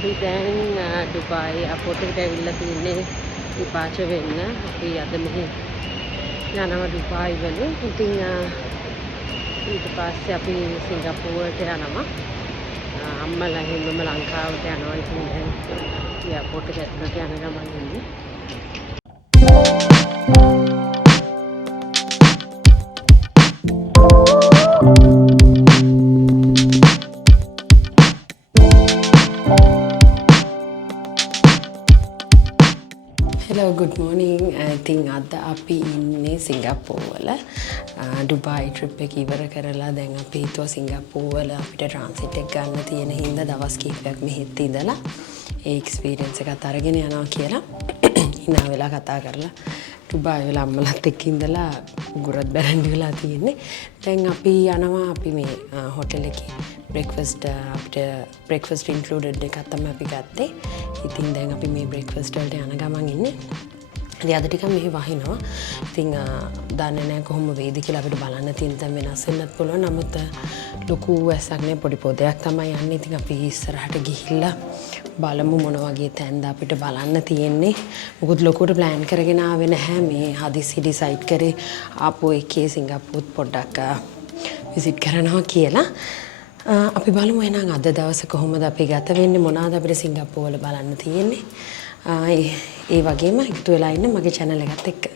අපි දැන් ඩුබායි අපෝට් එකට ඇවිල්ලා තින්නේ විපාච වෙන්න. අපි අද මෙහි යනවා ඩුබායි වලින්. ඉතින් ඊට පස්සේ අපි සිංගප්පූරුවට යනවා. අම්මලා හැමෝම ලංකාවට යනවා. ඉතින් දැන් අපෝට් එක ඇතුළට යන ගමන් ඉන්නේ. Hello, good morning. I think අද අපි ඉන්නේ සිංගප්පූරු වල. ඩුබායි ට්‍රිප් එක ඉවර කරලා දැන් අපි හිතුවා සිංගප්පූරු වල අපිට ට්‍රාන්සිට් එක ගන්න තියෙන හින්දා දවස් කිහිපයක් මෙහෙත් ඉඳලා ඒ එක්ස්පීරියන්ස් එකත් අරගෙන යනවා කියලා hina වෙලා කතා කරලා ඩුබායි වල අම්මලාත් එක්ක ඉඳලා ගුරත් බැරන්ඩි වෙලා තියෙන්නේ. දැන් අපි යනවා අපි මේ හොටෙල් එකේ breakfast included එකක් තමයි අපි ගත්තේ. ඉතින් දැන් අපි මේ breakfast වලට යන ගමන් ඉන්නේ. ඉතින් අද ටිකක් මෙහි වහිනවා. ඉතින් දන්නේ නැහැ කොහොම වේද කියලා අපිට බලන්න තියෙන තැන් වෙනස් වෙන්නත් පුළුවන්. නමුත් ලොකු ඇසක් නේ පොඩි පොදයක් තමයි යන්නේ. ඉතින් අපි ඉස්සරහට ගිහිල්ලා බලමු මොන වගේ තැන්ද අපිට බලන්න තියෙන්නේ. මොකද ලොකුවට ප්ලෑන් කරගෙන ආවේ නැහැ. මේ හදිසි ඩිසයිඩ් කරේ ආපු එකේ සිංගප්පූරුත් පොඩ්ඩක් විසිට් කරනවා කියලා. අපි බලමු එහෙනම් අද දවසේ කොහොමද අපි ගත වෙන්නේ, මොනවාද අපිට සිංගප්පූරු වල බලන්න තියෙන්නේ. ඒ වගේම එකතු වෙලා ඉන්න මගේ channel එකත් එක්ක.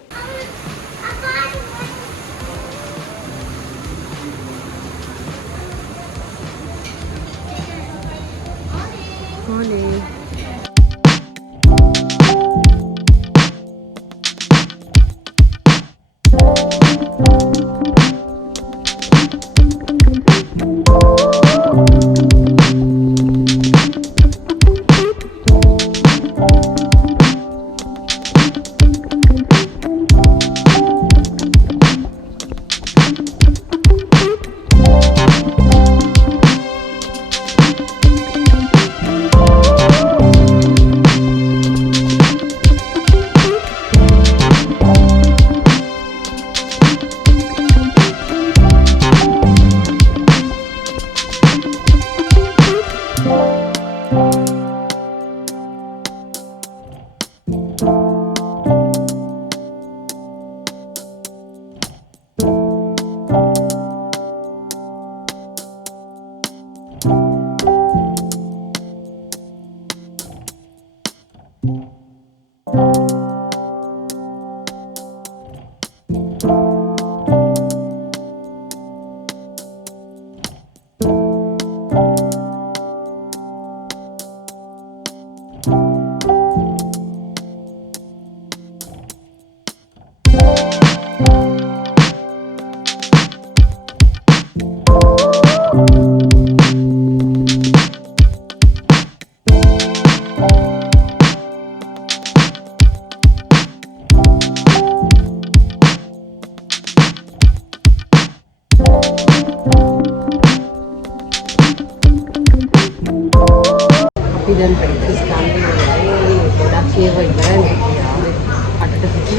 Morning. Dan breakfast kami produk ये वही है अटक दिखी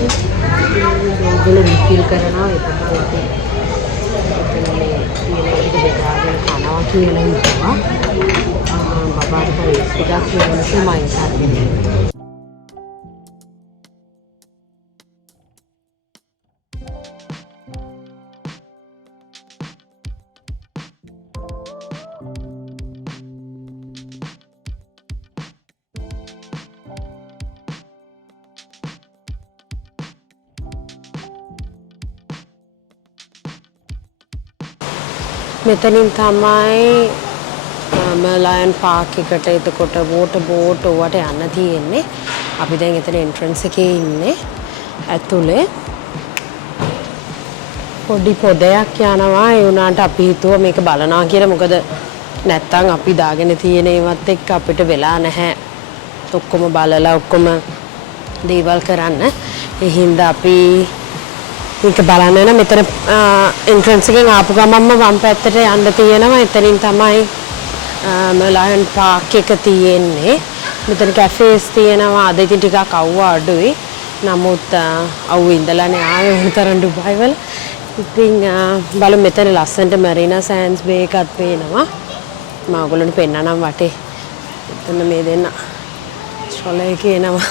दोनों रिफिल करना है तो बोलते ये नहीं कि देखा है खाना वाला ये नहीं होगा बाबा का इसका से माइंड साथ में මෙතනින් තමයි මර්ලයන් පාක් එකට එතකොට වෝටර් බෝට් ඔවට යන්න තියෙන්නේ. අපි දැන් එතන එන්ට්‍රන්ස් එකේ ඉන්නේ. ඇතුලේ පොඩි පොදයක් යනවා. ඒ වුණාට අපි හිතුවා මේක බලනවා කියලා. මොකද නැත්තම් අපි දාගෙන තියෙන ඒවත් එක්ක අපිට වෙලා නැහැ. ඔක්කොම බලලා ඔක්කොම දේවල් කරන්න. ඒ හින්දා අපි මේක බලන්න නම් මෙතන එන්ට්‍රන්ස් එකෙන් ආපු ගමන්ම වම් පැත්තට යන්න තියෙනවා. එතනින් තමයි මර්ලයන් පාක් එක තියෙන්නේ. මෙතන කැෆේස් තියෙනවා. අද ඉතින් ටිකක් අවුව අඩුයි. නමුත් අවුව ඉඳලානේ ආවේ උතරන් ඩුබායි වල. ඉතින් බලමු මෙතන ලස්සනට මරීනා සෑන්ඩ්ස් බේ එකක් පේනවා. මම ඔයගොල්ලන්ට පෙන්නනම් වටේ එතන මේ දෙන්න ස්ට්‍රෝලර් එකේ එනවා.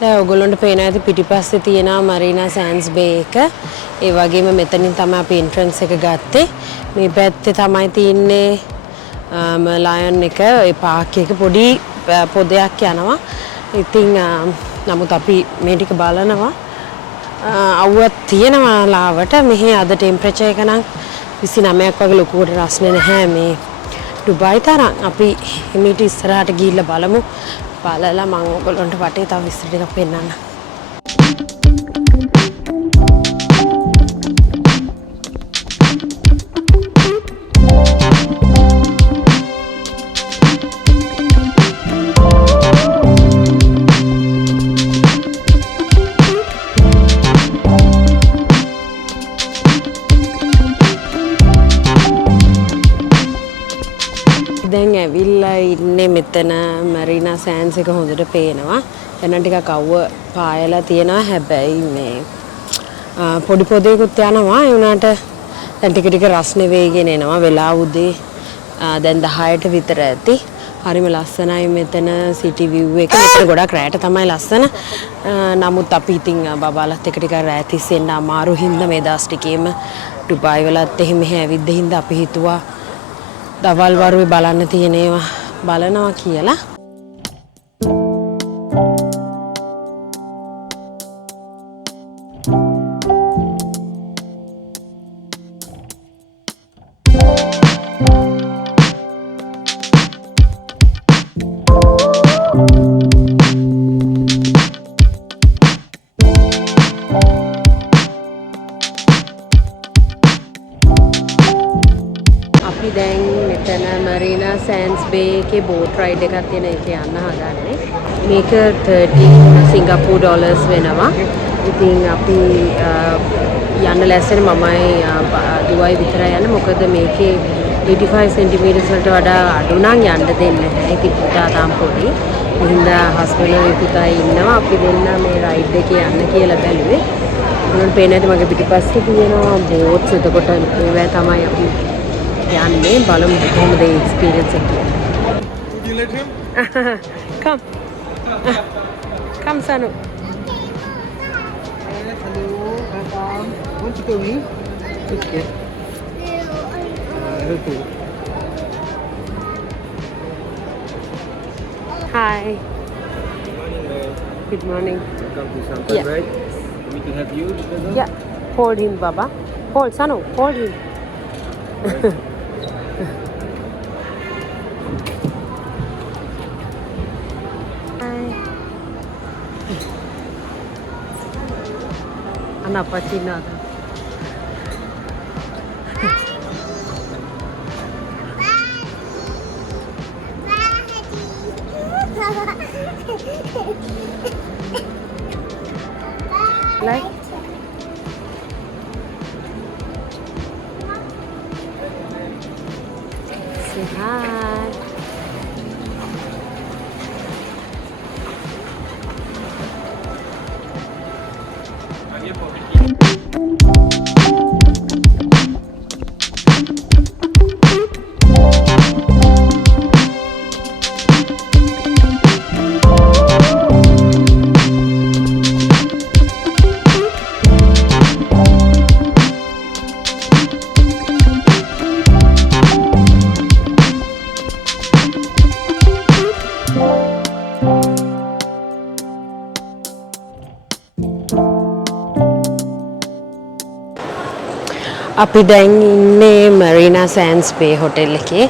දැන් ඔයගොල්ලන්ට පේන ඇති පිටිපස්සේ තියෙනවා මරීනා සෑන්ඩ්ස් බේ එක. ඒ වගේම මෙතනින් තමයි අපි එන්ට්‍රන්ස් එක ගත්තේ. මේ පැත්තේ තමයි තියෙන්නේ ලයන් එක. ඒ පාක් එක පොඩි පොදයක් යනවා. ඉතින් නමුත් අපි මේ ටික බලනවා. අවුවක් තියෙනවා ලාවට. මෙහි අද ටෙම්පරේචර් එක නම් 29ක් වගේ ලොකුවට රස්නේ නැහැ මේ ඩුබායි තරම්. අපි හිමීට ඉස්සරහට ගිහිල්ලා බලමු. බලලා මම ඔයගොල්ලන්ට වටේ තව විස්තර ටිකක් පෙන්නන්න. දැන් ඇවිල්ලා ඉන්නේ මෙතන මරීනා සෑන්ඩ්ස් එක හොඳට පේනවා. එන්න ටිකක් අවුව පායලා තියෙනවා. හැබැයි මේ පොඩි පොදේකුත් යනවා. ඒ වුණාට දැන් ටික ටික රස්නේ වේගෙන එනවා. වෙලා උදේ දැන් 10ට විතර ඇති. හරිම ලස්සනයි මෙතන සිටි view එක. මෙතන ගොඩක් රැට තමයි ලස්සන. නමුත් අපි ඉතින් බබාලත් එක ටිකක් රැ තිස්සෙන්න අමාරු හින්දා මේ දවස් ටිකේම ඩුබායි වලත් එහෙම හැවිද්ද හින්දා අපි හිතුවා දවල් වරුවේ බලන්න තියෙන ඒවා බලනවා කියලා. අපි දැන් මෙතන මරීනා සෑන්ඩ්ස් බේ එකේ බෝට් රයිඩ් එකක් තියෙන එක යන්න හදන්නේ. මේක 13 සිංගප්පූර් ඩොලර්ස් වෙනවා. ඉතින් අපි යන්න ලැස්සෙන මමයි දුවයි විතරයි යන්නේ. මොකද මේකේ 85 centimeters වලට වඩා අඩු නම් යන්න දෙන්නේ නැහැ. ඉතින් පුතා තාම පොඩි. එහෙනම් හස්බන්ඩ් පුතා ඉන්නවා. අපි දෙන්න මේ රයිඩ් එකේ යන්න කියලා බැලුවේ. මොනවද පේන්නේ මගේ පිටිපස්සේ තියෙනවා බෝට්ස්. එතකොට ඒවා තමයි අපි යන්නේ. බලමු කොහොමද ඒ එක්ස්පීරියන්ස් එක කියන්නේ. Would you let him? Come. Come Sanu. Hello, welcome. Want to go in? Okay. Okay. Hi. Good morning. Welcome to Sampan, Yeah. right? Want me to have you together? Yeah. Hold him, Baba. Hold Sanu. Hold him. Anak Cina tu. Like? Say hi. අපි දැන් ඉන්නේ මරීනා සෑන්ඩ්ස් බේ hotel එකේ.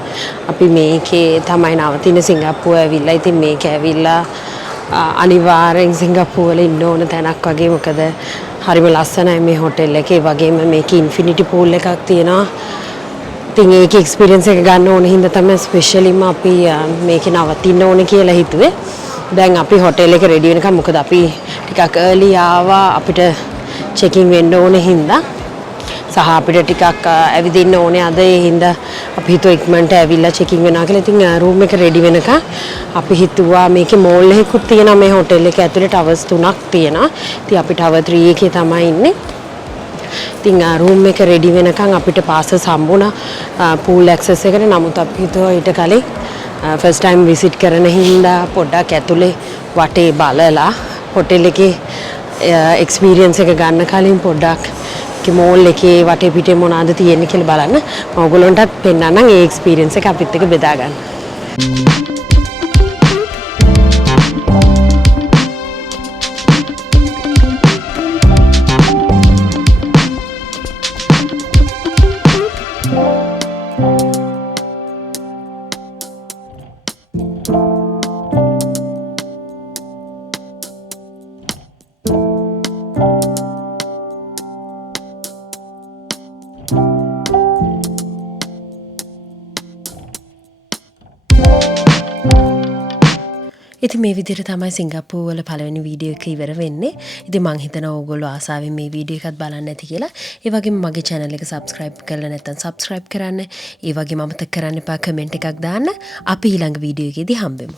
අපි මේකේ තමයි නවතින සිංගප්පූව ඇවිල්ලා. ඉතින් මේක ඇවිල්ලා අනිවාර්යෙන් සිංගප්පූව වල ඉන්න ඕන තැනක් වගේ. මොකද හරිම ලස්සනයි මේ හොටෙල් එකේ. වගේම මේකේ ඉන්ෆිනිටි පූල් එකක් තියෙනවා. ඉතින් ඒකේ එක්ස්පීරියන්ස් එක ගන්න ඕන හින්දා තමයි ස්පෙෂලිම අපි මේකේ නවතින්න ඕනේ කියලා හිතුවේ. දැන් අපි හොටෙල් එක රෙඩි වෙනකම් මොකද අපි ටිකක් early ආවා. අපිට චෙකින් වෙන්න ඕනේ හින්දා සහ අපිට ටිකක් ඇවිදින්න ඕනේ අද. ඒ හින්දා අපි හිතුවා ඉක්මනට ඇවිල්ලා චෙකින් වෙනවා කියලා. ඉතින් රූම් එක රෙඩි වෙනකම් අපි හිතුවා මේකේ මෝල් එකකුත් තියෙනවා මේ හොටෙල් එක ඇතුලේ. ටවර්ස් 3ක් තියෙනවා. ඉතින් අපි ටවර් 3 එකේ තමයි ඉන්නේ. ඉතින් රූම් එක රෙඩි වෙනකන් අපිට පාසස් හම්බුණා පූල් ඇක්සස් එකට. නමුත් අපි හිතුවා ඊට කලින් ෆස්ට් ටයිම් විසිට් කරන හින්දා පොඩ්ඩක් ඇතුලේ වටේ බලලා හොටෙල් එකේ එක්ස්පීරියන්ස් එක ගන්න කලින් පොඩ්ඩක් මෝල් එකේ වටේ පිටේ මොනවද තියෙන්නේ කියලා බලන්න. මම ඔයගොල්ලන්ටත් පෙන්නන්නම් ඒ එක්ස්පීරියන්ස් එක අපිත් එක්ක බෙදා ගන්න. ඉතින් මේ විදිහට තමයි සිංගප්පූරු වල පළවෙනි වීඩියෝ එක ඉවර වෙන්නේ. ඉතින් මං හිතනවා ඕගොල්ලෝ ආසාවෙන් මේ වීඩියෝ එකත් බලන්න ඇති කියලා. ඒ වගේම මගේ channel එක subscribe කරලා නැත්නම් subscribe කරන්න. ඒ වගේම අමතක කරන්න එපා comment එකක් දාන්න. අපි ඊළඟ වීඩියෝ එකේදී හම්බෙමු.